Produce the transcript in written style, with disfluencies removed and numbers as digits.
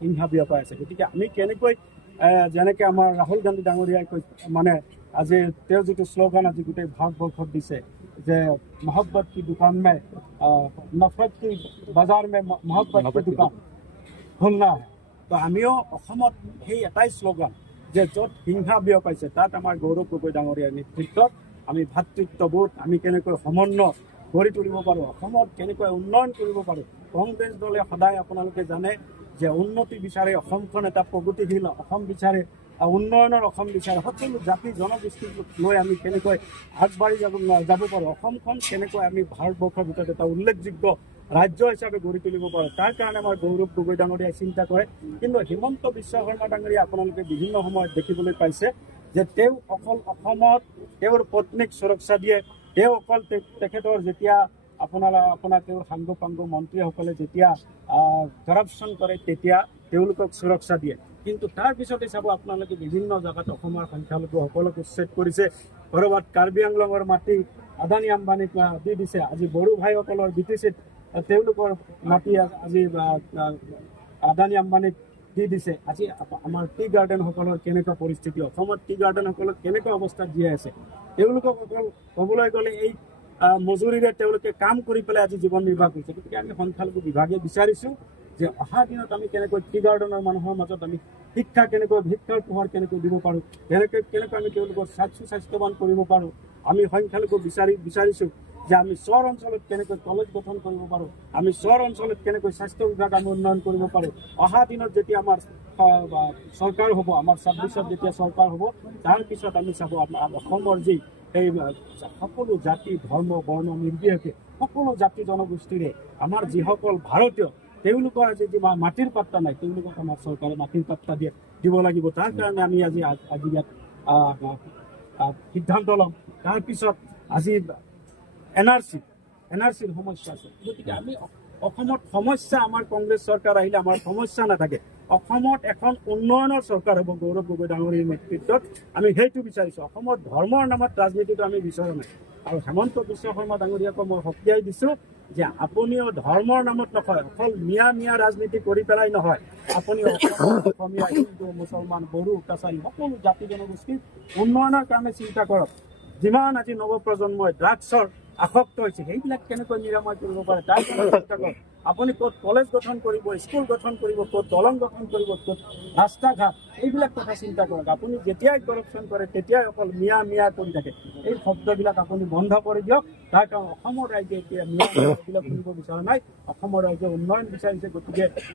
হিংসা বিয়পাই আছে। গতিকে আমি কেনেকৈ যেনেকৈ আমাৰ ৰাহুল গান্ধী ডাঙৰীয়াই মানে আজি তেওঁ যিটো শ্লোগান আজি গোটেই ভাৰতবৰ্ষত দিছে যে মহব্বত কি দোকান মে নফৰত কি বজাৰ মে মহব্বত কি দোকান খুলনা হে। তো আমিও অসমত সেই এটাই শ্লোগান যে য'ত হিংসা বিয়পাইছে তাত আমাৰ গৌৰৱ গগৈ ডাঙৰীয়াৰ নেতৃত্বত আমি ভাতৃত্ববোধ আমি কেনেকৈ সমন্বয় গঢ়ি তুলিব পাৰোঁ, অসমত কেনেকৈ উন্নয়ন কৰিব পাৰোঁ। কংগ্ৰেছ দলে সদায় আপোনালোকে জানে যে উন্নতি বিচাৰে, অসমখন এটা প্ৰগতিশীল অসম বিচাৰে, উন্নয়নৰ অসম বিচাৰে। সকলো জাতি জনগোষ্ঠীক লৈ আমি কেনেকৈ আগবাঢ়ি যাব পাৰোঁ, অসমখন কেনেকৈ আমি ভাৰতবৰ্ষৰ ভিতৰত এটা উল্লেখযোগ্য ৰাজ্য হিচাপে গঢ়ি তুলিব পাৰোঁ, তাৰ কাৰণে আমাৰ গৌৰৱ গগৈ ডাঙৰীয়াই চিন্তা কৰে। কিন্তু হিমন্ত বিশ্ব শৰ্মা ডাঙৰীয়া আপোনালোকে বিভিন্ন সময়ত দেখিবলৈ পাইছে যে তেওঁ অকল অসমত তেওঁৰ পত্নীক সুৰক্ষা দিয়ে, তেওঁ অকল তেখেতৰ যেতিয়া আপোনাৰ তেওঁৰ সাংগ পাংগ মন্ত্ৰীসকলে যেতিয়া কৰাপশ্যন কৰে তেতিয়া তেওঁলোকক সুৰক্ষা দিয়ে। কিন্তু তাৰপিছতে চাব আপোনালোকে বিভিন্ন জেগাত অসমৰ সংখ্যালঘুসকলক উচ্ছেদ কৰিছে। ক'ৰবাত কাৰ্বি আংলঙৰ মাটি আদানী আম্বানীক দি দিছে। আজি বড়ো ভাইসকলৰ BTCত তেওঁলোকৰ মাটি আজি আদানী আম্বানীক দি দিছে। আজি আমাৰ টি গাৰ্ডেনসকলৰ কেনেকুৱা পৰিস্থিতি, অসমত টি গাৰ্ডেনসকলৰ কেনেকুৱা অৱস্থাত জীয়াই আছে। তেওঁলোকক অকল ক'বলৈ গ'লে এই মজুৰিৰে তেওঁলোকে কাম কৰি পেলাই আজি জীৱন নিৰ্বাহ কৰিছে। গতিকে আমি সংখ্যালঘু বিভাগে বিচাৰিছোঁ যে অহা দিনত আমি কেনেকৈ টি গাৰ্ডেনৰ মানুহৰ মাজত আমি শিক্ষা কেনেকৈ শিক্ষাৰ পোহৰ কেনেকৈ দিব পাৰোঁ, কেনেকৈ আমি তেওঁলোকৰ স্বাস্থ্যৱান কৰিব পাৰোঁ। আমি সংখ্যালঘু বিচাৰিছোঁ যে আমি চহৰ অঞ্চলত কেনেকৈ কলেজ গঠন কৰিব পাৰোঁ, আমি চহৰ অঞ্চলত কেনেকৈ স্বাস্থ্য বিভাগ আমি উন্নয়ন কৰিব পাৰোঁ। অহা দিনত যেতিয়া আমাৰ চৰকাৰ হ'ব, আমাৰ 26ত যেতিয়া চৰকাৰ হ'ব, তাৰপিছত আমি চাব অসমৰ যি এই সকলো জাতি ধৰ্ম বৰ্ণ নিৰ্বিশেষে সকলো জাতি জনগোষ্ঠীৰে আমাৰ যিসকল ভাৰতীয় তেওঁলোকৰ আজি যি মাটিৰ পাত্তা নাই, তেওঁলোকক আমাৰ চৰকাৰে মাটিৰ পাত্তা দিব লাগিব। তাৰ কাৰণে আমি আজি ইয়াত সিদ্ধান্ত ল'ম। তাৰপিছত আজি NRCৰ সমস্যা আছে। গতিকে আমি অসমত সমস্যা আমাৰ কংগ্ৰেছ চৰকাৰ আহিলে আমাৰ সমস্যা নাথাকে। অসমত এখন উন্নয়নৰ চৰকাৰ হ'ব গৌৰৱ গগৈ ডাঙৰীয়াৰ নেতৃত্বত। আমি সেইটো বিচাৰিছোঁ। অসমত ধৰ্মৰ নামত ৰাজনীতিটো আমি বিচৰা নাই। আৰু হিমন্ত বিশ্ব শৰ্মা ডাঙৰীয়াকো মই সকীয়াই দিছোঁ যে আপুনিও ধৰ্মৰ নামত নহয়, অকল মিয়া ৰাজনীতি কৰি পেলাই নহয়, আপুনি অসমীয়া হিন্দু মুছলমান বড়ো কাছাৰী সকলো জাতি জনগোষ্ঠীৰ উন্নয়নৰ কাৰণে চিন্তা কৰক। যিমান আজি নৱপ্ৰজন্মই ড্ৰাগছৰ আসক্ত হৈছে সেইবিলাক কেনেকৈ নিৰাময় কৰিব পাৰে তাৰ কাৰণে চিন্তা কৰক। আপুনি ক'ত কলেজ গঠন কৰিব, স্কুল গঠন কৰিব, ক'ত দলং গঠন কৰিব, ক'ত ৰাস্তা ঘাট এইবিলাক কথা চিন্তা কৰক। আপুনি যেতিয়াই কৰাপশ্যন কৰে তেতিয়াই অকল মিয়া কৰি থাকে। এই শব্দবিলাক আপুনি বন্ধ কৰি দিয়ক। তাৰ কাৰণে অসমৰ ৰাইজে এতিয়া মিয়া এইবিলাক শুনিব বিচৰা নাই, অসমৰ ৰাইজে উন্নয়ন বিচাৰিছে। গতিকে